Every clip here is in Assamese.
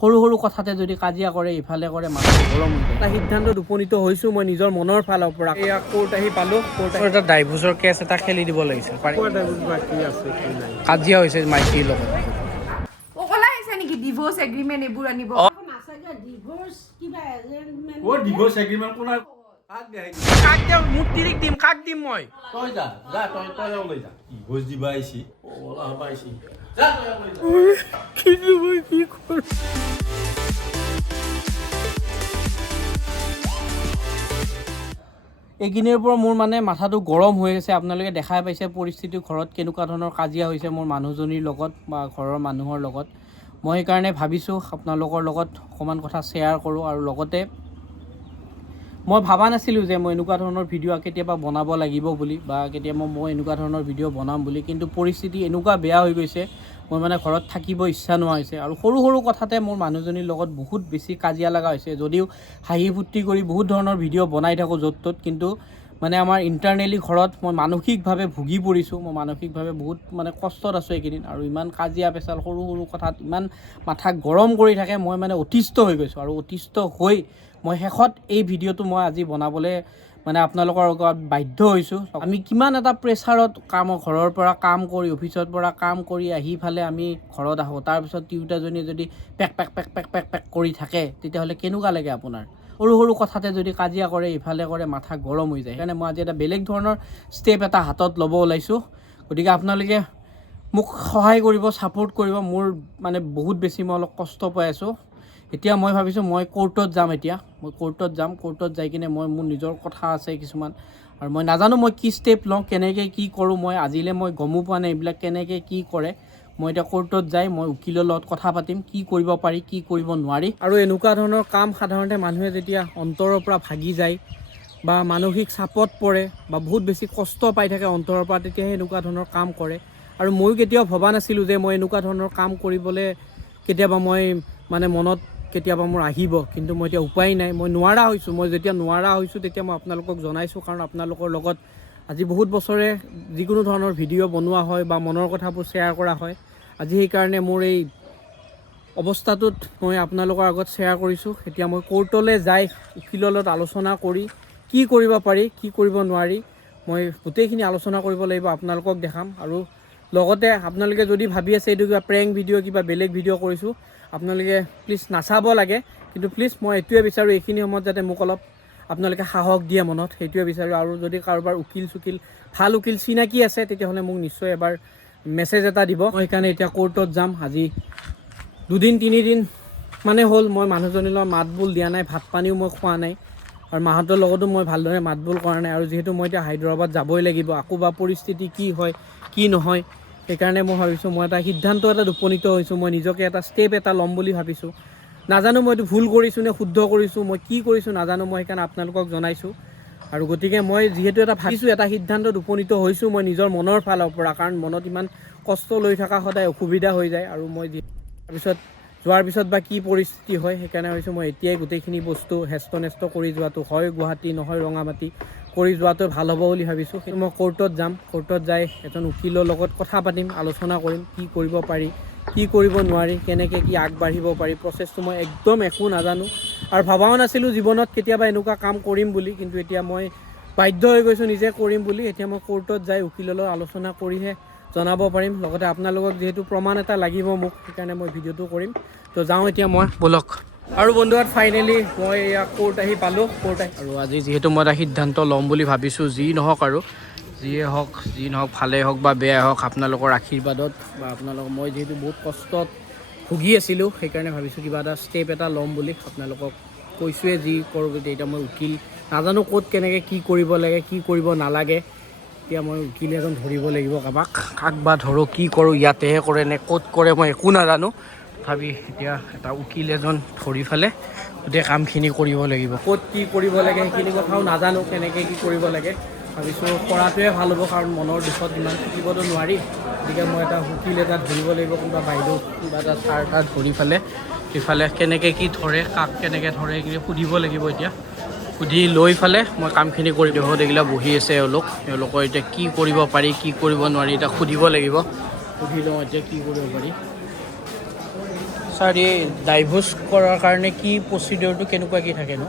সৰু সৰু কথাতে যদি কাজিয়া কৰে ইফালে কৰে মাথা গৰম হৈ যায়। এটা সিদ্ধান্তত উপনীত হৈছোঁ মই নিজৰ মনৰ ফালৰ পৰা। এয়া কোৰ্ট আহি পালোঁ। এটা ডাইভোৰ্চৰ কেছ এটা খেলি দিব লাগিছিল। কাজিয়া হৈছে মাইকীৰ লগত। অকলে আহিছে নেকি ডিভোৰ্স এগ্ৰিমেন্ট এইবোৰ আনিব? মোক তিৰিক দিম, কাক দিম মই? তই যা তই ওলাই যা ডিভোৰ্স দিবা আহিছি ওলা হবা আহিছি কিন্তু মই কি কৰোঁ? এইখিনিৰ পৰা মোৰ মানে মাথাটো গৰম হৈ আছে। আপোনালোকে দেখাই পাইছে পৰিস্থিতি ঘৰত কেনেকুৱা ধৰণৰ কাজিয়া হৈছে মোৰ মানুহজনীৰ লগত বা ঘৰৰ মানুহৰ লগত। মই সেইকাৰণে ভাবিছোঁ আপোনালোকৰ লগত অকণমান কথা শ্বেয়াৰ কৰোঁ। আৰু লগতে মই ভাবা নাছিলোঁ যে মই এনেকুৱা ধৰণৰ ভিডিঅ' কেতিয়াবা বনাব লাগিব বুলি বা কেতিয়াবা মই এনেকুৱা ধৰণৰ ভিডিঅ' বনাম বুলি, কিন্তু পৰিস্থিতি এনেকুৱা বেয়া হৈ গৈছে মই মানে ঘৰত থাকিব ইচ্ছা নোহোৱা হৈছে। আৰু সৰু সৰু কথাতে মোৰ মানুহজনীৰ লগত বহুত বেছি কাজিয়া লগা হৈছে। যদিও হাঁহি ফূৰ্তি কৰি বহুত ধৰণৰ ভিডিঅ' বনাই থাকোঁ য'ত ত'ত, কিন্তু মানে আমাৰ ইণ্টাৰনেলি ঘৰত মই মানসিকভাৱে ভুগি পৰিছোঁ। মই মানসিকভাৱে বহুত মানে কষ্টত আছোঁ এইকেইদিন। আৰু ইমান কাজিয়া পেচাল সৰু সৰু কথাত ইমান মাথা গৰম কৰি থাকে, মই মানে অতিষ্ঠ হৈ গৈছোঁ। আৰু অতিষ্ঠ হৈ মই শেষত এই ভিডিঅ'টো মই আজি বনাবলৈ মানে আপোনালোকৰ লগত বাধ্য হৈছোঁ। আমি কিমান এটা প্ৰেছাৰত ঘৰৰ পৰা কাম কৰি অফিচৰ পৰা কাম কৰি আহি ফালে আমি ঘৰত আহোঁ, তাৰপিছত তিৰোতাজনীয়ে যদি pack pack pack pack pack pack কৰি থাকে তেতিয়াহ'লে কেনেকুৱা লাগে আপোনাৰ? সৰু সৰু কথাতে যদি কাজিয়া কৰে ইফালে কৰে মাথা গৰম হৈ যায়। সেইকাৰণে মই আজি এটা বেলেগ ধৰণৰ ষ্টেপ এটা হাতত ল'ব ওলাইছোঁ। গতিকে আপোনালোকে মোক সহায় কৰিব, ছাপোৰ্ট কৰিব। মোৰ মানে বহুত বেছি মই অলপ কষ্ট পাই আছোঁ। এতিয়া মই ভাবিছোঁ মই কোৰ্টত যাম। মই কোৰ্টত যাম। কোৰ্টত যাই কিনে মোৰ নিজৰ কথা আছে কিছুমান, আৰু মই নাজানো মই কি ষ্টেপ লওঁ, কেনেকৈ কি কৰোঁ। মই আজিলৈ মই গমো পোৱা নাই এইবিলাক কেনেকৈ কি কৰে। মই এতিয়া কোৰ্টত যাই মই উকিলৰ লগত কথা পাতিম, কি কৰিব পাৰি কি কৰিব নোৱাৰি। আৰু এনেকুৱা ধৰণৰ কাম সাধাৰণতে মানুহে যেতিয়া অন্তৰৰ পৰা ভাগি যায় বা মানসিক চাপত পৰে বা বহুত বেছি কষ্ট পাই থাকে অন্তৰৰ পৰা, তেতিয়াহে এনেকুৱা ধৰণৰ কাম কৰে। আৰু ময়ো কেতিয়াও ভবা নাছিলোঁ যে মই এনেকুৱা ধৰণৰ কাম কৰিবলৈ কেতিয়াবা মই মানে মনত কেতিয়াবা মোৰ আহিব, কিন্তু মই এতিয়া উপায় নাই। মই নোৱাৰা হৈছোঁ। মই যেতিয়া নোৱাৰা হৈছোঁ তেতিয়া মই আপোনালোকক জনাইছোঁ, কাৰণ আপোনালোকৰ লগত আজি বহুত বছৰে যিকোনো ধৰণৰ ভিডিঅ' বনোৱা হয় বা মনৰ কথাবোৰ শ্বেয়াৰ কৰা হয়। আজি সেইকাৰণে মোৰ এই অৱস্থাটোত মই আপোনালোকৰ আগত শ্বেয়াৰ কৰিছোঁ। এতিয়া মই কোৰ্টলৈ যাই উকিলৰ লগত আলোচনা কৰি কি কৰিব পাৰি কি কৰিব নোৱাৰি মই গোটেইখিনি আলোচনা কৰিব লাগিব, আপোনালোকক দেখাম। আৰু লগতে আপোনালোকে যদি ভাবি আছে এইটো কিবা প্ৰেংক ভিডিঅ' কিবা বেলেগ ভিডিঅ' কৰিছোঁ, আপোনালোকে প্লিজ নাচাব লাগে। কিন্তু প্লিজ মই এইটোৱে বিচাৰোঁ এইখিনি সময়ত যাতে মোক অলপ আপোনালোকে সাহস দিয়ে মনত, সেইটোৱে বিচাৰোঁ। আৰু যদি কাৰোবাৰ ভাল উকিল চিনাকি আছে তেতিয়াহ'লে মোক নিশ্চয় এবাৰ মেছেজ এটা দিব। মই সেইকাৰণে এতিয়া কোৰ্টত যাম। আজি 2-3 দিন মানে হ'ল মই মানুহজনীৰ লগত মাত বোল দিয়া নাই, ভাত পানীও মই খোৱা নাই, আৰু মাহঁতৰ লগতো মই ভালদৰে মাত বোল কৰা নাই। আৰু যিহেতু মই এতিয়া হায়দৰাবাদ যাবই লাগিব, আকৌ বা পৰিস্থিতি কি হয় কি নহয়, সেইকাৰণে মই ভাবিছোঁ মই এটা সিদ্ধান্ত এটাত উপনীত হৈছোঁ। মই নিজকে এটা ষ্টেপ এটা ল'ম বুলি ভাবিছোঁ। নাজানো মই এইটো ভুল কৰিছোঁ নে শুদ্ধ কৰিছোঁ, মই কি কৰিছোঁ নাজানো। মই সেইকাৰণে আপোনালোকক জনাইছোঁ। আৰু গতিকে মই যিহেতু এটা ভাবিছোঁ, এটা সিদ্ধান্তত উপনীত হৈছোঁ মই নিজৰ মনৰ ফালৰ পৰা, কাৰণ মনত ইমান কষ্ট লৈ থকা সদায় অসুবিধা হৈ যায়। আৰু মই যোৱাৰ পিছত বা কি পৰিস্থিতি হয়, সেইকাৰণে ভাবিছোঁ মই এতিয়াই গোটেইখিনি বস্তু হেষ্ট নেষ্ট কৰি যোৱাটো, হয় গুৱাহাটী নহয় ৰঙামাটি কৰি যোৱাটো ভাল হ'ব বুলি ভাবিছোঁ। কিন্তু মই কোৰ্টত যাম। কোৰ্টত যাই এজন উকিলৰ লগত কথা পাতিম, আলোচনা কৰিম কি কৰিব পাৰি কি কৰিব নোৱাৰি, কেনেকৈ কি আগবাঢ়িব পাৰি। প্ৰচেছটো মই একদম একো নাজানো আৰু ভবাও নাছিলোঁ জীৱনত কেতিয়াবা এনেকুৱা কাম কৰিম বুলি, কিন্তু এতিয়া মই বাধ্য হৈ গৈছোঁ নিজে কৰিম বুলি। এতিয়া মই কোৰ্টত যাই উকিলৰ লগত আলোচনা কৰিহে জনাব পাৰিম। লগতে আপোনালোকক যিহেতু প্ৰমাণ এটা লাগিব মোক, সেইকাৰণে মই ভিডিঅ'টো কৰিম। তো যাওঁ এতিয়া মই, ব'লক। আৰু বন্ধুহঁত ফাইনেলি মই এয়া কোৰ্ট আহি পালোঁ। আৰু আজি যিহেতু মই এটা সিদ্ধান্ত ল'ম বুলি ভাবিছোঁ, যি নহওক আৰু যিয়ে হওক যি নহওক, ভালেই হওক বা বেয়াই হওক, আপোনালোকৰ আশীৰ্বাদত বা মই যিহেতু বহুত কষ্টত ভুগি আছিলোঁ, সেইকাৰণে ভাবিছোঁ কিবা এটা ষ্টেপ এটা ল'ম বুলি। আপোনালোকক কৈছোঁৱে যি কৰোঁ। এতিয়া মই উকিল নাজানো ক'ত কেনেকৈ কি কৰিব লাগে কি কৰিব নালাগে। এতিয়া মই উকিল এজন ধৰিব লাগিব, কাক বা ধৰোঁ, কি কৰোঁ, ইয়াতেহে কৰে নে ক'ত কৰে মই একো নাজানো। ভাবি এতিয়া এটা উকিল এজন ধৰি ফালে গোটেই কামখিনি কৰিব লাগিব। ক'ত কি কৰিব লাগে সেইখিনি কথাও নাজানো, কেনেকৈ কি কৰিব লাগে। ভাবিছোঁ কৰাটোৱে ভাল হ'ব, কাৰণ মনৰ দুখত ইমান থাকিবতো নোৱাৰি। গতিকে মই এটা উকিল এটা ধৰিব লাগিব, কোনোবা বাইদেউ কিবা এটা ছাৰ এটা ধৰি ফালে সিফালে কেনেকৈ কি ধৰে, কাক কেনেকৈ ধৰে সেইখিনি সুধিব লাগিব। এতিয়া সুধি লৈ ফালে মই কামখিনি কৰি দিব। দেখিলে বহি আছে তেওঁলোকৰ এতিয়া কি কৰিব পাৰি কি কৰিব নোৱাৰি এতিয়া সুধিব লাগিব। সুধি লওঁ এতিয়া কি কৰিব পাৰি। ছাৰ এই ডাইভোৰ্চ কৰাৰ কাৰণে কি প্ৰচিডিউৰটো কেনেকুৱা কি থাকে ন?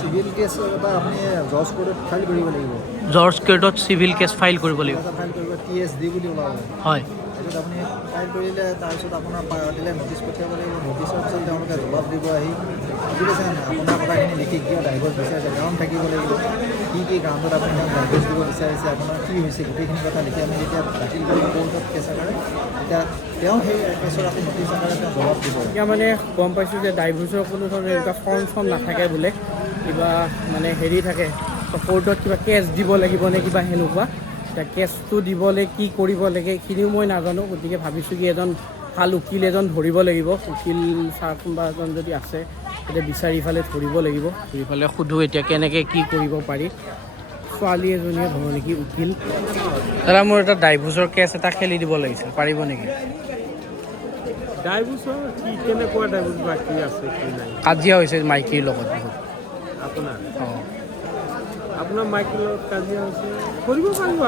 চিভিল কেছ এটা আপুনি জজ কোৰ্টত ফাইল কৰিব লাগিব। জৰ্জ কোৰ্টত চিভিল কেছ ফাইল কৰিব লাগিব। এটা ফাইল কৰিব TSD বুলি ওলাব। হয়। তাৰপিছত আপুনি ফাইল কৰিলে তাৰপিছত আপোনাৰ পাৰ্টিলে ন'টিছ পঠিয়াব লাগিব। ন'টিছৰ পিছত তেওঁলোকে জবাব দিব আহি বুজি পাইছে নাই আপোনাৰ কথাখিনি লিখি কিয় ডাইভৰ্চ বিচাৰিছে কাৰণ থাকিব লাগিব কি কাৰণত আপুনি তেওঁক ডাইভৰ্চ দিব বিচাৰিছে আপোনাৰ কি হৈছে গোটেইখিনি কথা লিখি আমি যেতিয়া দাখিল কৰিব কোৰ্টত কেছ আকাৰে তেতিয়া তেওঁ সেই কেছৰ আকৌ ন'টিছ আকাৰে তেওঁ জবাব দিব। এতিয়া মানে গম পাইছোঁ যে ডাইভোৰ্চৰ কোনো ধৰণৰ এনেকুৱা ফৰ্ম চৰ্ম নাথাকে বোলে, কিবা মানে হেৰি থাকে কোৰ্টত কিবা কেছ দিব লাগিব নে কিবা সেনেকুৱা। এতিয়া কেছটো দিবলৈ কি কৰিব লাগে এইখিনিও মই নাজানো, গতিকে ভাবিছোঁ কি এজন ভাল উকিল এজন ধৰিব লাগিব। উকিল ছাৰ কোনোবা এজন যদি আছে এতিয়া বিচাৰি ইফালে ধৰিব লাগিব, ধৰি পেলাই সোধোঁ এতিয়া কেনেকৈ কি কৰিব পাৰি। ছোৱালী এজনীয়ে ধৰ নেকি উকিল। দাদা মোৰ এটা ডাইভোৰ্চৰ কেছ এটা খেলি দিব লাগিছিল, পাৰিব নেকি? ডাইভোৰ্চৰ কি কেনেকুৱা ডাইভোৰ্চ বা কি আছে কি নাই কাজিয়া হৈছে মাইকীৰ লগত বহুত। আপোনাৰ অঁ আপোনাৰ মাইকৰ লগত কাজিয়া হৈছে কৰিব পাৰিব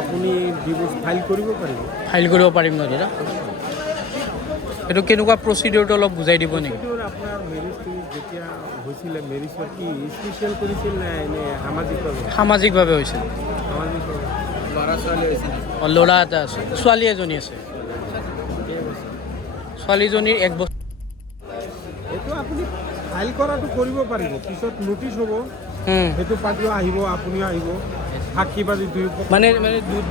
আপুনি ডিভোৰ্চ ফাইল কৰিব পাৰিব। ফাইল কৰিব পাৰিম ন দাদা? এইটো কেনেকুৱা প্ৰচিডিউৰটো অলপ বুজাই দিব নেকি? সেইটো আপোনাৰ মেৰিজটো যেতিয়া হৈছিলে মেৰিজৰ কি স্পেচিয়েল কৰিছিল নে এনে সামাজিকভাৱে? সামাজিকভাৱে হৈছিল। সামাজিকভাৱে ল'ৰা ছোৱালী হৈছিল। অঁ ল'ৰা এটা আছে, ছোৱালী এজনী আছে। ছোৱালীজনীৰ 1 বছৰ। এইটো আপুনি ফাইল কৰাটো কৰিব পাৰিব, পিছত ন'টিছ হ'ব সেইটো পাৰ্টিও আহিব আপুনিও আহিব সাক্ষীবাদী দুই মানে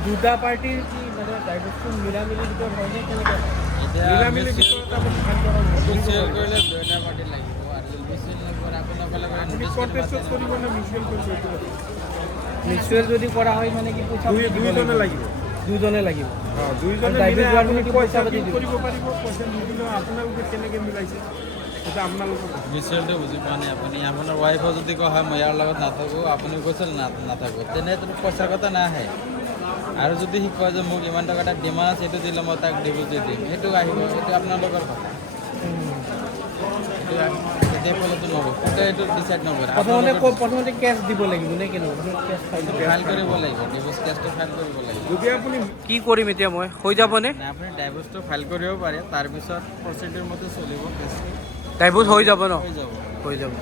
দুটা পাৰ্টিৰ কি মানে ডাইভোৰ্চটো মিলামিলি ভিতৰত হয় নে কেনেকৈ? মিলামিলি ভিতৰত আপুনি ফাইল কৰা আপুনি কণ্টেষ্টত কৰিব নে মিউচুৱেল কৰিব এইটো মিউচুৱেল যদি কৰা হয় মানে কি পইচা দুইজনে লাগিব। দুজনে লাগিব। দুইজনে ডাইভোৰ্চ মিলাই লোৱাৰ আপুনি মানে কি পইচা পাতি দিব? কৰিব পাৰিব, পইচা নিদিলেও আপোনালোকে কেনেকৈ মিলাইছে সেইটো আপোনালোকৰ কথা। মিউচুৱেলটো বুজি পোৱা নাই আপুনি। আপোনাৰ ৱাইফৰ যদি কোৱা হয় মই ইয়াৰ লগত নাথাকোঁ, আপুনি কৈছিল নাথাকোঁ, তেনেতো পইচাৰ কথা নাহে। আৰু যদি সি কয় যে মোক ইমান টকা এটা ডিমাণ্ড আছে সেইটো দিলে মই তাক ডিভোৰ্চ দি দিম, সেইটো আহিব, সেইটো আপোনালোকৰ কথা। তেতিয়া ফলতো নহ'ব, কোনোৱে এইটো ডিচাইড নকৰে। প্ৰথমতে কেছ দিব লাগিব নে কেনেকুৱা? কেছ ফাইল কৰিব লাগিব, ডিভোৰ্চ কেছটো ফাইল কৰিব লাগিব। যদি আপুনি কি কৰিম এতিয়া মই? হৈ যাবনে? নাই আপুনি ডাইভোৰ্চটো ফাইল কৰিব পাৰে, তাৰপিছত প্ৰচিডিউৰ মতে চলিব কেছটো। ডাইভোৰ্চ হৈ যাব ন? হৈ যাব। হৈ যাব।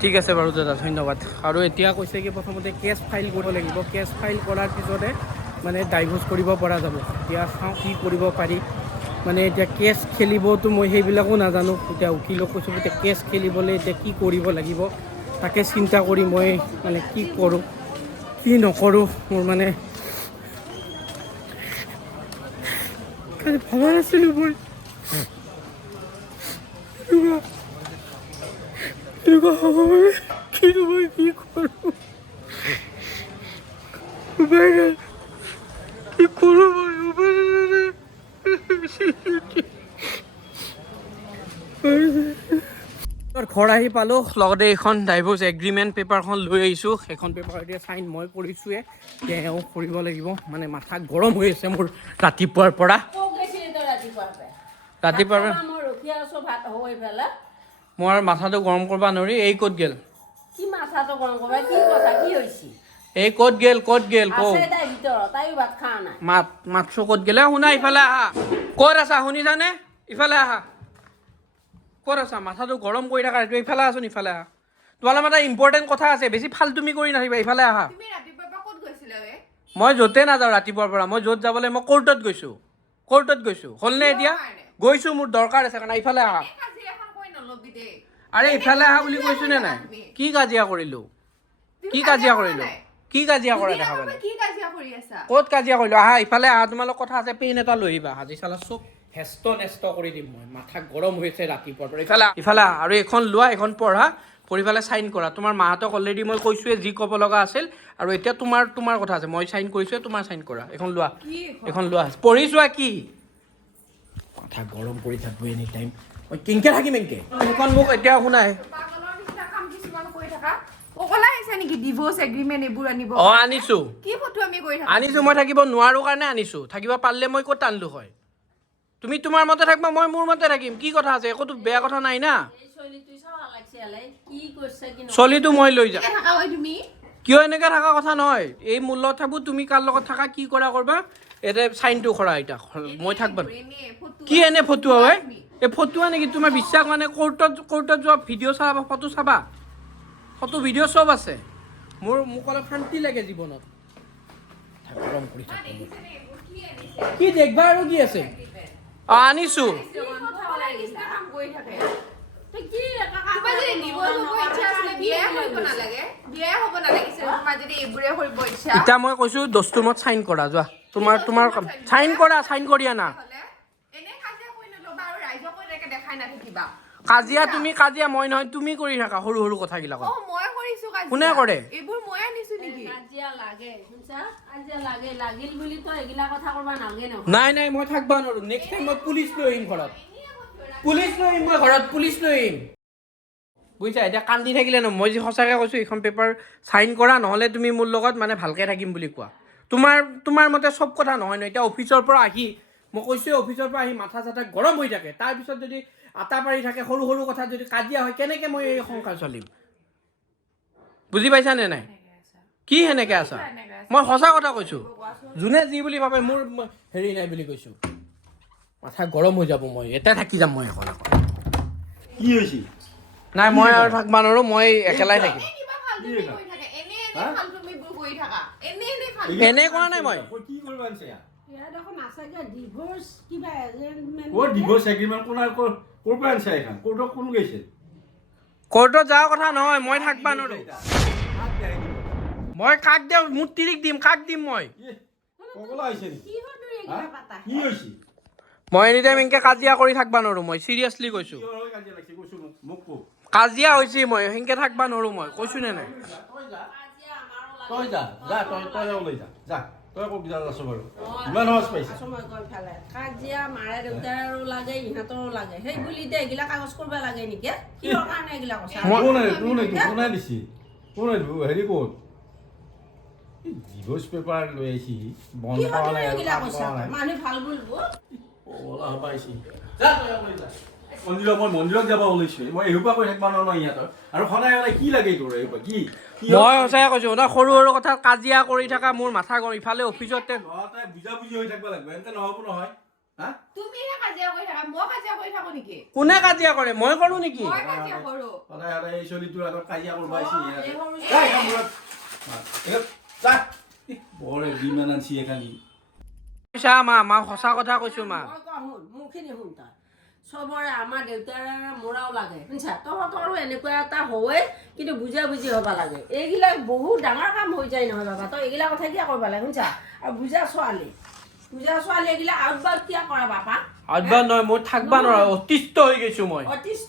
ঠিক আছে বাৰু দাদা, ধন্যবাদ। আৰু এতিয়া কৈছে কি প্ৰথমতে কেছ ফাইল কৰিব লাগিব, কেছ ফাইল কৰাৰ পিছতে মানে ডাইভোৰ্চ কৰিব পৰা যাব। এতিয়া চাওঁ কি কৰিব পাৰি। মানে এতিয়া কেছ খেলিবতো মই সেইবিলাকো নাজানো। এতিয়া উকিলক কৈছোঁ এতিয়া কেছ খেলিবলৈ এতিয়া কি কৰিব লাগিব তাকে চিন্তা কৰি মই মানে কি কৰোঁ কি নকৰোঁ। মোৰ মানে ভাবা নাছিলোঁ মই এনেকুৱা হ'ব মানে, কিন্তু মই কি কৰোঁ উপায় নাই, কি কৰোঁ মই উপায় নাই। ঘৰ আহি পালোঁ, লগতে এইখন ডাইভোৰ্চ এগ্ৰিমেণ্ট পেপাৰখন লৈ আহিছোঁ। সেইখন পেপাৰ এতিয়া চাইন মই কৰিছোঁৱে, তেওঁ কৰিব লাগিব। মানে মাথা গৰম হৈ আছে মোৰ ৰাতিপুৱাৰ পৰা। ৰাতিপুৱাৰ মই আৰু মাথাটো গৰম কৰিব নোৱাৰি। এই ক'ত গ'ল? কি মাথাটো গৰম কৰবা, কি কথা কি হৈছে? এই ক'ত গ'ল কওঁ আছে তাই ভিতৰত, তাইও ভাত খোৱা নাই। মাতছো ক'ত গ'লে? শুনা ইফালে আহা। ক'ত আছা শুনিছানে? ইফালে আহা। ক'ত আছা? মাথাটো গৰম কৰি থাকা, এইটো ইফালে আছোন, ইফালে আহা। তোমালোকৰ এটা ইম্পৰ্টেণ্ট কথা আছে, বেছি ফাল্টুমি কৰি নাথাকিবা, ইফালে আহা। তুমি ৰাতিপুৱাৰ পৰা ক'ত গৈছিলা বে? মই য'তে নাযাওঁ ৰাতিপুৱাৰ পৰা, মই য'ত যাবলৈ মই কোৰ্টত গৈছোঁ। হ'লনে এতিয়া? গৈছোঁ, মোৰ দৰকাৰ আছে কাৰণে। ইফালে আহা। এই কাজিয়া এখন কৈ নলবি দে। আৰে ইফালে আহা বুলি কৈছোঁ নে নাই? কি কাজিয়া কৰিলোঁ? কি কাজিয়া কৰিলোঁ? কি কাজিয়া কৰা দেখা পালে? কি কাজিয়া কৰি আছা? ক'ত কাজিয়া কৰিলোঁ? আহা ইফালে আহা, তোমালোক কথা আছে, পেন এটা লৈ আহিবা। আজি চালা চব হেষ্ট নেষ্ট কৰি দিম মই। মাথা গৰম হৈছে ৰাতিপুৱাৰ পৰা। ইফালে আহা আৰু এইখন লোৱা, এইখন পঢ়া, পঢ়ি পেলাই চাইন কৰা। তোমাৰ মাহঁতক অলৰেডি মই কৈছোঁৱে যি ক'ব লগা আছিল, আৰু এতিয়া তোমাৰ কথা আছে। মই চাইন কৰিছোঁৱে, তোমাৰ চাইন কৰা। এইখন লোৱা, এইখন লোৱা, পঢ়ি চোৱা। কি মাথা গৰম কৰি থাকবো এনি টাইম, মই কেনেকৈ থাকিম এনেকৈ? এইখন মোক এতিয়া শুনাই। পাগলৰ নিচিনা কাম কিছুমান কৰি থাকা। অকলে আহিছা নেকি ডিভোৰ্চ এগ্ৰিমেণ্ট এইবোৰ আনিব? অঁ আনিছোঁ, কি ফটোৱামি কৰি থাকা? আনিছোঁ। মই থাকিব নোৱাৰোঁ কাৰণে আনিছোঁ। থাকিব পাৰিলে মই ক'ত আনিলোঁ হয়? তুমি তোমাৰ মতে থাকিবা, মই মোৰ মতে থাকিম। কি কথা আছে? একোতো বেয়া কথা নাই না। এই ছোৱালীটোই চাবা লাগছে আলাই, কি কৰিছে কি নকৰিছে। চলিটো মই লৈ যাম। কেনেকৈ থাকা হয় তুমি? কিয় এনেকৈ থকা কথা নহয়। এই মোৰ লগত থাকোঁ, তুমি কাৰ লগত থাকা, কি কৰা কৰবা, এটা চাইনটো কৰা এটা মই থাকবা এনে ফটো কি এনে ফটোৱা হয় এই ফটোৱা নেকি তোমাৰ বিশ্বাস মানে কোৰ্টত যোৱা ভিডিঅ' চাবা ফটো চাবা ফটো ভিডিঅ' চব আছে মোক অলপ শান্তি লাগে জীৱনত গৰম কৰি থাকো দেখিছেনে এইবোৰ কি আনিছে কি দেখবা আৰু কি আছে আনিছো কাম কৰি থাকে তই কি এটা কাম কিবা যদি ডিভোৰ্চ হ'ব ইচ্ছা আছিলে বিয়াই কৰিব নালাগে বিয়াই হ'ব নালাগিছিল তোমাৰ যদি এইবোৰে কৰিব ইচ্ছা এতিয়া মই কৈছো দস্তুমত চাইন কৰা যোৱা তোমাৰ চাইন কৰি আনা হ'লে এনে কাজিয়া কৰি নল'বা আৰু ৰাইজকো এনেকে দেখাই নাথাকিবা কাজিয়া মই নহয় তুমি কৰি থাকা সৰু সৰু কথাবিলাকত মই কৰিছো কাজিয়া কোনে কৰে? এইবোৰ মই আনিছো নেকি কাজিয়া লাগে শুনছা কাজিয়া লাগিল বুলি তই এগিলা কথা কৰবা নালগে নহয় নাই মই থাকবা নোৱাৰো নেক্সট টাইম মই পুলিচ লৈ আহিম ঘৰত মই ঘৰত পুলিচ লৈ আহিম বুজিছা এতিয়া কান্দি থাকিলে ন মই যি সঁচাকৈ কৈছোঁ এইখন পেপাৰ চাইন কৰা নহ'লে তুমি মোৰ লগত মানে ভালকৈ থাকিম বুলি কোৱা তোমাৰ মতে চব কথা নহয় ন এতিয়া অফিচৰ পৰা আহি মই কৈছোঁ অফিচৰ পৰা আহি মাথা চাথা গৰম হৈ থাকে তাৰপিছত যদি আটা পাৰি থাকে সৰু সৰু কথাত যদি কাজিয়া হয় কেনেকৈ মই এই সংসাৰ চলিম বুজি পাইছানে নাই কি সেনেকৈ আছা মই সঁচা কথা কৈছোঁ যোনে যি বুলি ভাবে মোৰ হেৰি নাই বুলি কৈছোঁ মাথা গৰম হৈ যাব মই এটাই থাকি যাম মই এখন কি হৈছে নাই মই আৰু থাকবা নোৱাৰো মই একেলাই থাকিম কিবা ফালতুমি কৰি থাকে এনে ফালতুমিবোৰ কৰি থাকা এনে এনে কৰা নাই মই কি কৰিব আনিছে ইয়াত দেখোন আছেগে ডিভোৰ্চ কিবা এজেণ্টমেণ্ট ক'ত ডিভোৰ্চ এগ্ৰিমেণ্ট ক'ৰ পৰা আনিছে এখন ক'ৰ্টত কোন গৈছিল কোৰ্টত যোৱাৰ কথা নহয় মই থাকবা নোৱাৰো মই কাক দিওঁ মোৰ তিৰিক দিম কাক দিম মই পগলা হৈছে নেকি কিহৰ দৰে এগিলা পাতা কি হৈছে মই এনি টাইম এনেকৈ কাজিয়া কৰি থাকবা নোৱাৰো মই চিৰিয়াছলি কৈছোঁ কিহৰ হৈ কাজিয়া লাগিছে কৈছোঁ মোক কওঁ কাজিয়া হৈছে মই সেনেকৈ থাকবা নোৱাৰো মই কৈছোঁ নে নাই তই যা তই ওলাই যা তই আকৌ বিজাত আছ বাৰু ইমান সহজ পাইছে সময় গৈ ফেলে কাজিয়া মাৰে দেউতাৰো লাগে ইহঁতৰো লাগে সেই বুলি দে এগিলা কাগজ কৰিব লাগে নেকি কিহৰ কাৰণে এগিলা কথা কোনে দিছি কোনে হেৰি ক'ত ডিভোৰ্চ পেপাৰ লৈ আহিছি বন্ধ কিহৰ কৰা দৰে নাই এগিলা কাম কৈছা কৰা নাই মানুহ ভাল বুলিব পগলা পাইছি যা তই ওলাই যা মন্দিৰত যাব ওলাইছোঁ মই এসোপা কৰি থাকিব নোৱাৰো ইহঁতৰ আৰু সদায় কি লাগে তোৰ এসোপা কি মই সঁচাকৈ কৈছোঁ না সৰু সৰু কথাত কাজিয়া কৰি থকা মোৰ মাথা গৰম ইফালে অফিচতে বুজাবুজি হৈ থাকিব লাগিব এনেকে নহ'ব নহয় হা তুমিহে কাজিয়া কৰি থাকা মই কাজিয়া কৰি থাকো নেকি কোনে কাজিয়া কৰে মই কৰোঁ নেকি মই কাজিয়া কৰো সদায় এই চলিটোৰ আগত কাজিয়া কৰিব আহিছি বৰ বিমান আনছি এখানি কৈছা মা সঁচা কথা কৈছোঁ মা মই কওঁ শুন মোৰখিনি শুন তই চবৰে আমাৰ দেউতাৰ মোৰাও লাগে শুনছা তহঁতৰো এনেকুৱা এটা হয়ে কিন্তু বুজি হ'ব লাগে এইগিলা বহুত ডাঙৰ কাম হৈ যায় নহয় বাবা তই এইগিলা কথা কিয় কৰিব লাগে শুনছা আৰু বুজা ছোৱালী এইগিলা আউটবাউট কিয় কৰা বাপা আদবা নহয় মই থাকবা নোৱাৰো অতিষ্ঠ হৈ গৈছোঁ মই অতিষ্ঠ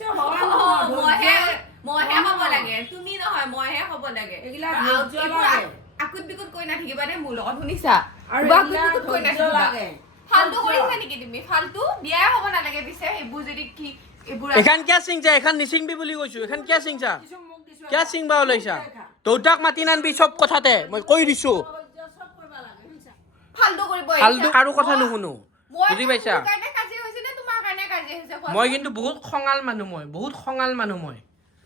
মইহে হ'ব লাগে তুমি নহয় মইহে হ'ব লাগে এইগিলা আৰু ধৈৰ্য এইবোৰ লাগে। আকুত বিকুত কৈ নাথাকিবা দেই মোৰ লগত শুনিছা আৰু কিবা এইগিলা আকুত বিকুত কৈ ধৈৰ্য নাথাকিবা লাগে। ফাল্টু ধৈৰ্য। কৰিছা নেকি তুমি ফাল্টু বিয়াই হ'ব নালাগে পিছে এইবোৰ যদি কি এইবোৰ এইখান কিয় চিংছা এইখান নিচিংবি বুলি কৈছোঁ এইখান কিয় চিংছা কিয় চিংবা ওলাইছা দেউতাক মাতি নানবি চব কথাতে মই কৈ দিছোঁ ফাল্টু কৰিব ফাল্টু কাৰো কথা নুশুনো বুজি পাইছা মোৰ কাৰণে কাজিয়া হৈছে নে তোমাৰ কাৰণে কাজিয়া হৈছে কোৱাচোন? মই কিন্তু বহুত খঙাল মানুহ মই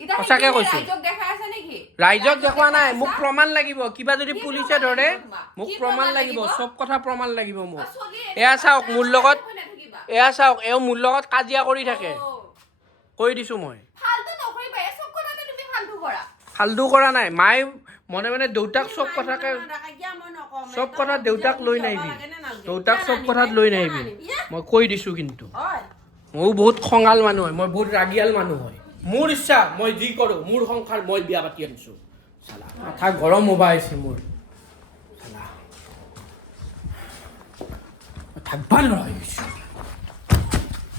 এতিয়া সঁচাকে সেইখিনি কৈছো। ৰাইজক দেখাই আছে নেকি ৰাইজক দেখুৱা নাই দেখাই মোক আছা? প্ৰমাণ লাগিব কিবা যদি কি পুলিচে প্ৰমাণ ধৰে লাগিব তোমাক? মোক কি প্ৰমাণ প্ৰমাণ লাগিব লাগিব? চব কথা প্ৰমাণ লাগিব মোক চলি এয়া চাওক মোৰ লগত কৈ নাথাকিবা। এয়া চাওক এওঁ মোৰ লগত কাজিয়া কৰি থাকে অ'। কৈ দিছোঁ মই ফাল্টু নকৰিবা এই চব কথাতে তুমি ফাল্টু কৰা ফাল্টু কৰা নাই মায়ে মনে দেউতাক চব কথাকে চব কথা দেউতাক লৈ নাহিবি দেউতাক চব কথাত লৈ নাহিবি মই কৈ দিছোঁ কিন্তু ময়ো বহুত খঙাল মানুহ হয় মই বহুত ৰাগিয়াল মানুহ হয় মোৰ ইচ্ছা মই যি কৰোঁ মোৰ সংসাৰ মই বিয়া পাতি আনিছোঁ চালা মাথা গৰম হ'বা আহিছে মোৰ চালা থাকবা নোৱাৰা হৈ গৈছোঁ